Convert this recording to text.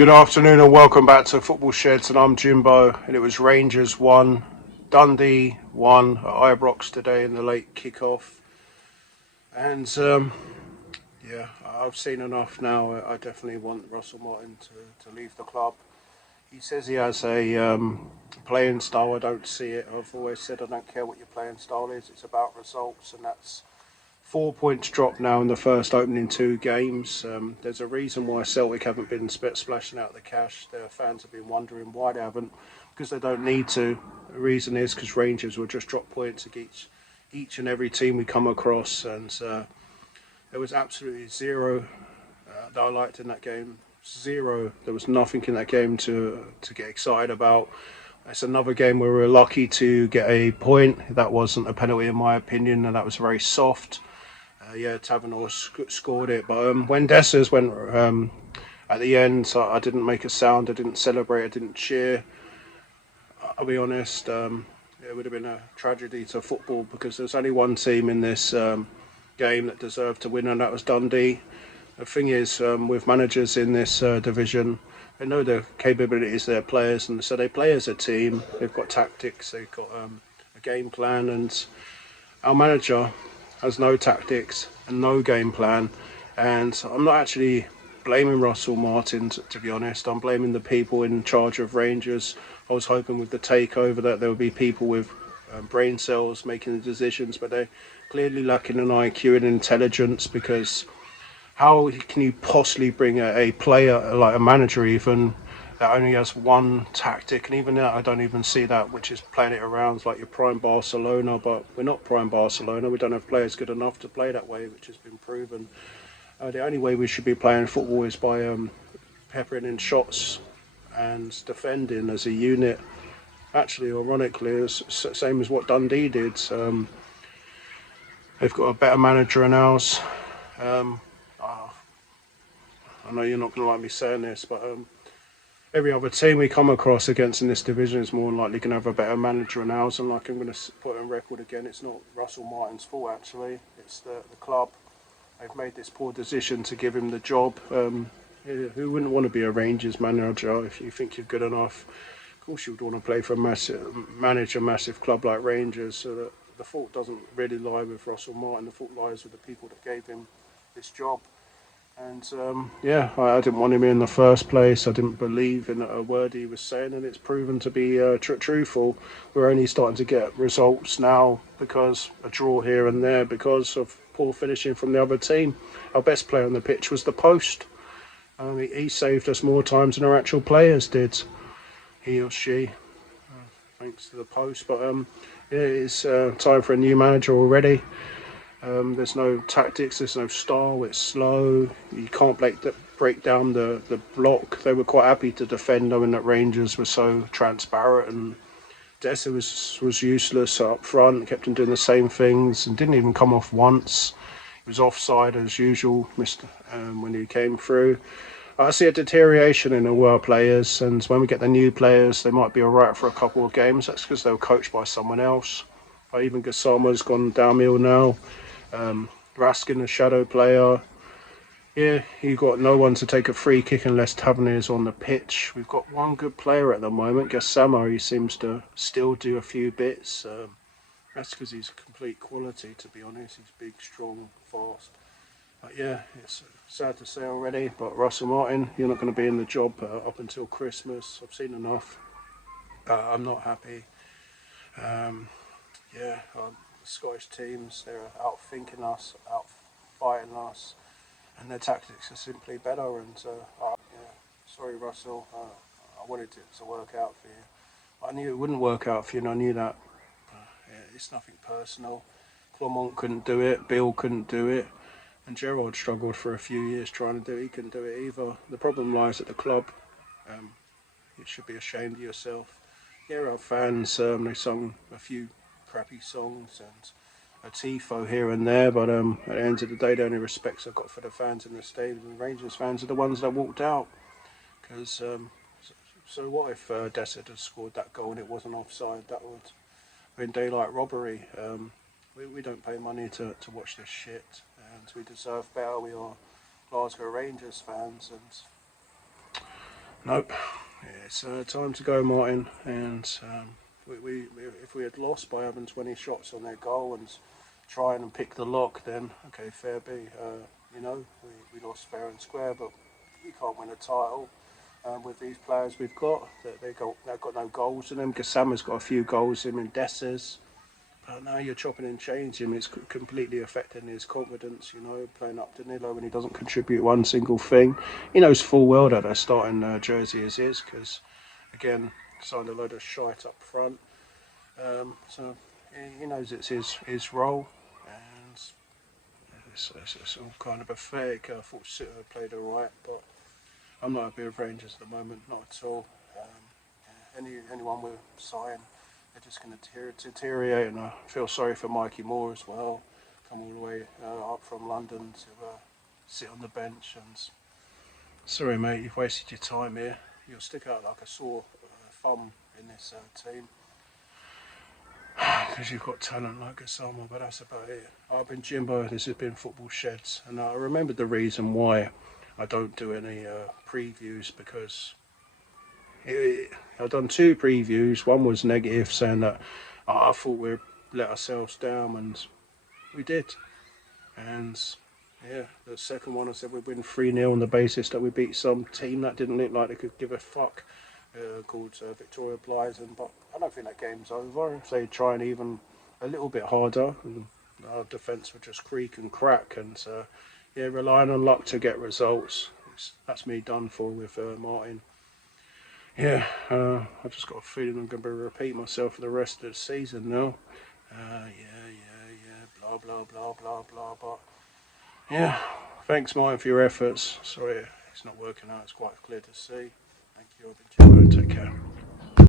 Good afternoon and welcome back to Football Sheds, and I'm Jimbo, and it was Rangers 1, Dundee 1 at Ibrox today in the late kick-off. And yeah, I've seen enough now. I definitely want Russell Martin to leave the club. He says he has a playing style. I don't see it. I've always said I don't care what your playing style is. It's about results, and that's 4 points dropped now in the first opening two games. There's a reason why Celtic haven't been splashing out the cash. Their fans have been wondering why they haven't, because they don't need to. The reason is because Rangers will just drop points against each and every team we come across, and there was absolutely zero that I liked in that game. Zero. There was nothing in that game to get excited about. It's another game where we were lucky to get a point. That wasn't a penalty in my opinion, and that was very soft. Yeah, Tavernier scored it, but when Dessers went at the end, so I didn't make a sound, I didn't celebrate, I didn't cheer. I'll be honest, it would have been a tragedy to football because there's only one team in this game that deserved to win, and that was Dundee. The thing is, with managers in this division, they know the capabilities of their players, and so they play as a team. They've got tactics, they've got a game plan, and our manager has no tactics and no game plan. And I'm not actually blaming Russell Martin, to be honest. I'm blaming the people in charge of Rangers. I was hoping with the takeover that there would be people with brain cells making the decisions, but they're clearly lacking in IQ and intelligence, because how can you possibly bring a player, like a manager even, that only has one tactic, and even that I don't even see that, which is playing it around like your prime Barcelona, but we're not prime Barcelona. We don't have players good enough to play that way, which has been proven. The only way we should be playing football is by peppering in shots and defending as a unit. Actually, ironically, it's same as what Dundee did. They've got a better manager than ours. I know you're not going to like me saying this, but every other team we come across against in this division is more than likely going to have a better manager than ours. And like I'm going to put on record again, it's not Russell Martin's fault actually. It's the club. They've made this poor decision to give him the job. Who wouldn't want to be a Rangers manager if you think you're good enough? Of course you would want to play for manage a massive club like Rangers. So that the fault doesn't really lie with Russell Martin. The fault lies with the people that gave him this job. And yeah, I didn't want him in the first place. I didn't believe in a word he was saying, and it's proven to be truthful. We're only starting to get results now because a draw here and there because of poor finishing from the other team. Our best player on the pitch was the post. He saved us more times than our actual players did. He or she, thanks to the post. But yeah, it's time for a new manager already. There's no tactics, there's no style, it's slow. You can't break down the block. They were quite happy to defend, knowing that Rangers were so transparent, and Dessa was useless up front, kept on doing the same things and didn't even come off once. He was offside as usual when he came through. I see a deterioration in our players, and when we get the new players, they might be alright for a couple of games. That's because they were coached by someone else. Even Gassama's gone downhill now. Raskin, a shadow player. Yeah, you got no one to take a free kick unless Tavernier's on the pitch. We've got one good player at the moment, Gassama. He seems to still do a few bits. That's because he's complete quality, to be honest. He's big, strong, fast. But yeah, it's sad to say already, but Russell Martin, you're not going to be in the job up until Christmas. I've seen enough. I'm not happy. Yeah, the Scottish teams, they're out-thinking us, out-fighting us, and their tactics are simply better. And yeah, sorry, Russell, I wanted it to work out for you. I knew it wouldn't work out for you, and I knew that. Yeah, it's nothing personal. Clermont couldn't do it, Bill couldn't do it, and Gerrard struggled for a few years trying to do it. He couldn't do it either. The problem lies at the club. You should be ashamed of yourself. Yeah, our fans, they sung a few crappy songs and a tifo here and there, but at the end of the day, the only respects I've got for the fans in the stadium and Rangers fans are the ones that walked out. Because so what if Dessert had scored that goal and it wasn't offside? That would have been daylight robbery. We don't pay money to watch this shit, and we deserve better. We are Glasgow Rangers fans, and Nope. Yeah, it's time to go, Martin. And if we had lost by having 20 shots on their goal and trying and pick the lock, then okay, fair be. We lost fair and square, but you can't win a title with these players we've got. They've got no goals in them. Gassama's got a few goals in him, and Dessers. But now you're chopping and changing him. It's completely affecting his confidence, playing up to Nilo when he doesn't contribute one single thing. He knows full well that a starting jersey is his because, again, signed a load of shite up front. So he knows it's his role, and it's all kind of pathetic. I thought City played alright, but I'm not happy with Rangers at the moment, not at all. Anyone we're signing, they're just going to deteriorate, and I feel sorry for Mikey Moore as well. Come all the way up from London to sit on the bench, and sorry mate, you've wasted your time here. You'll stick out like a sore thumb in this team because you've got talent like Osama, but that's about it. I've been Jimbo, this has been Football Sheds, and I remembered the reason why I don't do any previews, because I've done 2 previews. One was negative, saying that I thought we'd let ourselves down, and we did. And yeah, the second one I said we'd win 3-0 on the basis that we beat some team that didn't look like they could give a fuck, called Victoria Blythen. But I don't think that game's over. If they try and even a little bit harder, and our defence would just creak and crack. And relying on luck to get results. That's me done for with Martin. Yeah, I've just got a feeling I'm going to repeat myself for the rest of the season now. Blah, blah, blah, blah, blah, but yeah, thanks, Martin, for your efforts. Sorry it's not working out, it's quite clear to see. Thank you, I've been Jimbo, take care.